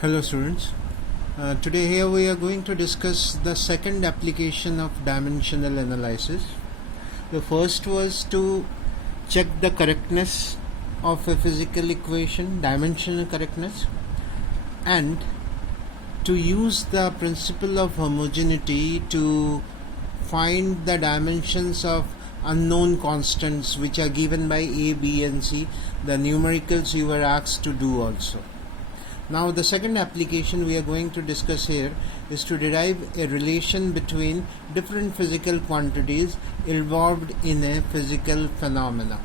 Hello students. Today here we are going to discuss the second application of dimensional analysis. The first was to check the correctness of a physical equation, dimensional correctness, and to use the principle of homogeneity to find the dimensions of unknown constants which are given by A, B and C, the numericals you were asked to do also. Now the second application we are going to discuss here is to derive a relation between different physical quantities involved in a physical phenomena.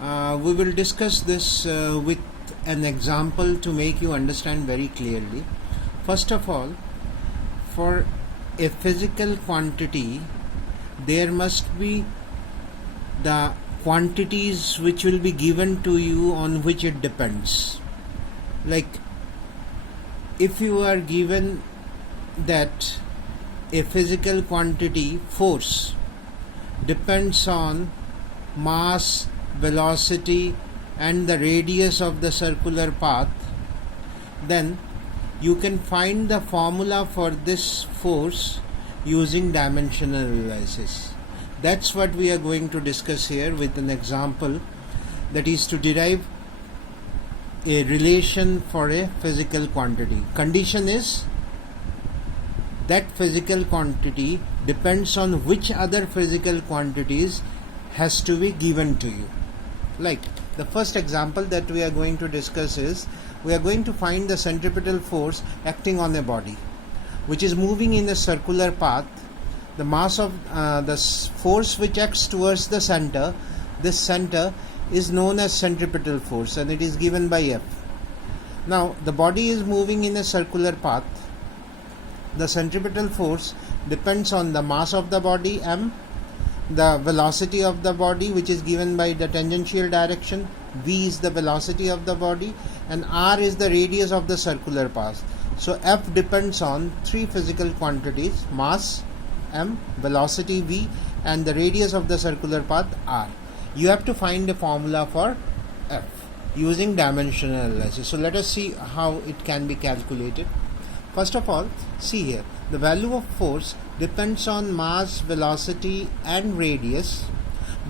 We will discuss this with an example to make you understand very clearly. First of all, for a physical quantity, there must be the quantities which will be given to you on which it depends. Like if you are given that a physical quantity, force, depends on mass, velocity and the radius of the circular path, then you can find the formula for this force using dimensional analysis. That's what we are going to discuss here with an example, that is to derive a relation for a physical quantity. Condition is that physical quantity depends on which other physical quantities has to be given to you. Like the first example that we are going to discuss is, we are going to find the centripetal force acting on a body which is moving in a circular path. The mass of the force which acts towards the center, this center is known as centripetal force and it is given by F. Now the body is moving in a circular path. The centripetal force depends on the mass of the body m, the velocity of the body which is given by the tangential direction, v is the velocity of the body, and r is the radius of the circular path. So F depends on three physical quantities: mass m, velocity v, and the radius of the circular path r. You have to find a formula for F using dimensional analysis. So let us see how it can be calculated. First of all, see here, the value of force depends on mass, velocity and radius,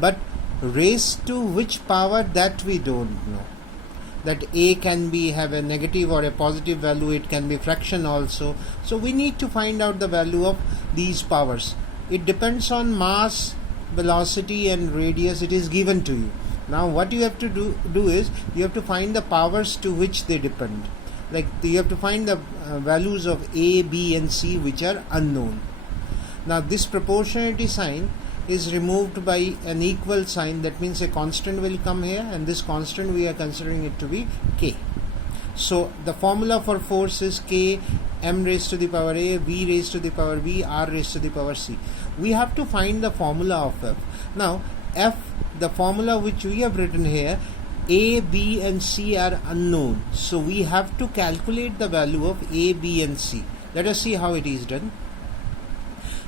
but raised to which power, that we don't know. That A can have a negative or a positive value, it can be fraction also. So we need to find out the value of these powers. It depends on mass, velocity and radius. It is given to you. Now what you have to do is you have to find the powers to which they depend. Like you have to find the values of A, B and C which are unknown. Now this proportionality sign is removed by an equal sign. That means a constant will come here, and this constant we are considering it to be K. So the formula for force is K m raised to the power A, v raised to the power b, r raised to the power c. We have to find the formula of F. Now F, the formula which we have written here, A, B and C are unknown. So we have to calculate the value of A, B and C. Let us see how it is done.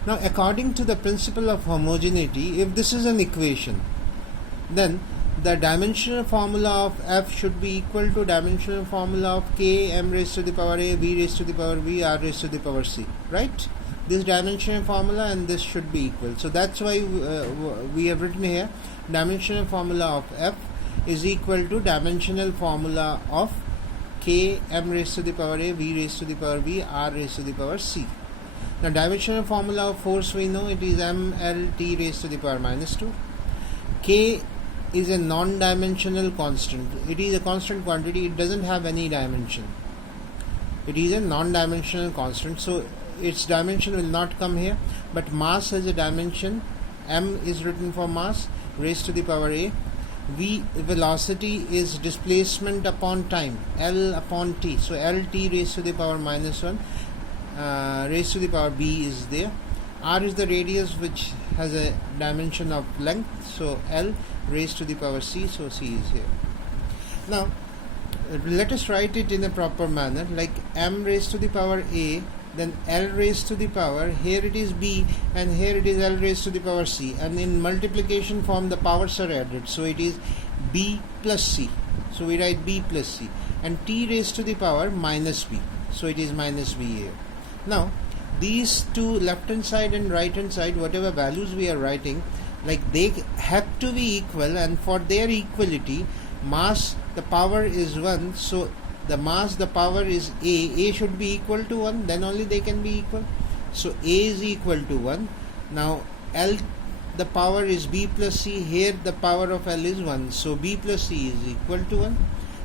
Now according to the principle of homogeneity, if this is an equation, then the dimensional formula of F should be equal to dimensional formula of K m raised to the power A, v raised to the power b, r raised to the power c, right? This dimensional formula and this should be equal. So that's why we have written here dimensional formula of F is equal to dimensional formula of K m raised to the power A, v raised to the power b, r raised to the power c. Now dimensional formula of force, we know it is m l t raised to the power minus 2. K is a non-dimensional constant. It is a constant quantity. It doesn't have any dimension. It is a non-dimensional constant, so its dimension will not come here. But mass has a dimension. M is written for mass raised to the power A. V, velocity, is displacement upon time, L upon t. So Lt raised to the power minus 1 raised to the power b is there. R is the radius which has a dimension of length, so L raised to the power c, so c is here. Now let us write it in a proper manner, like m raised to the power a, then L raised to the power, here it is b and here it is L raised to the power c, and in multiplication form the powers are added, so it is b plus c. So we write b plus c, and t raised to the power minus b. So it is minus b here. Now these two, left hand side and right hand side, whatever values we are writing, like they have to be equal, and for their equality, mass, the power is 1, so the mass, the power is a should be equal to 1, then only they can be equal. So a is equal to 1. Now L, the power is b plus c, here the power of L is 1, so b plus c is equal to 1,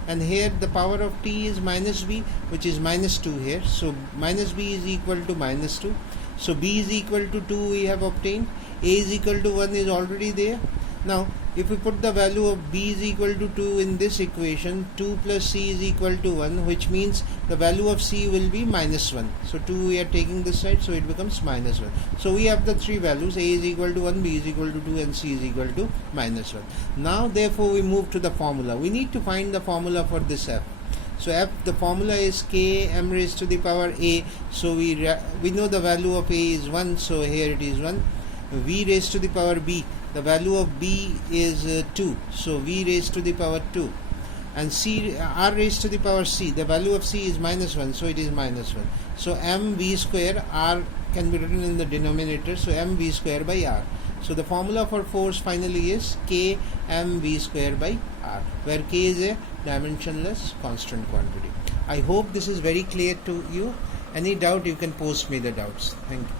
and here the power of t is minus b, which is minus 2 here, so minus b is equal to minus 2, so b is equal to 2 we have obtained, a is equal to 1 is already there. Now if we put the value of b is equal to 2 in this equation, 2 plus c is equal to 1, which means the value of c will be minus 1. So 2 we are taking this side, so it becomes minus 1. So we have the three values, a is equal to 1, b is equal to 2, and c is equal to minus 1. Now therefore we move to the formula. We need to find the formula for this f. So f, the formula is k m raised to the power a. So we know the value of a is 1, so here it is 1. V raised to the power b, the value of b is 2, so v raised to the power 2, and c, r raised to the power c, the value of c is minus 1, so it is minus 1. So m v square, r can be written in the denominator, so m v square by r. So the formula for force finally is k m v square by r, where k is a dimensionless constant quantity. I hope this is very clear to you. Any doubt, you can post me the doubts. Thank you.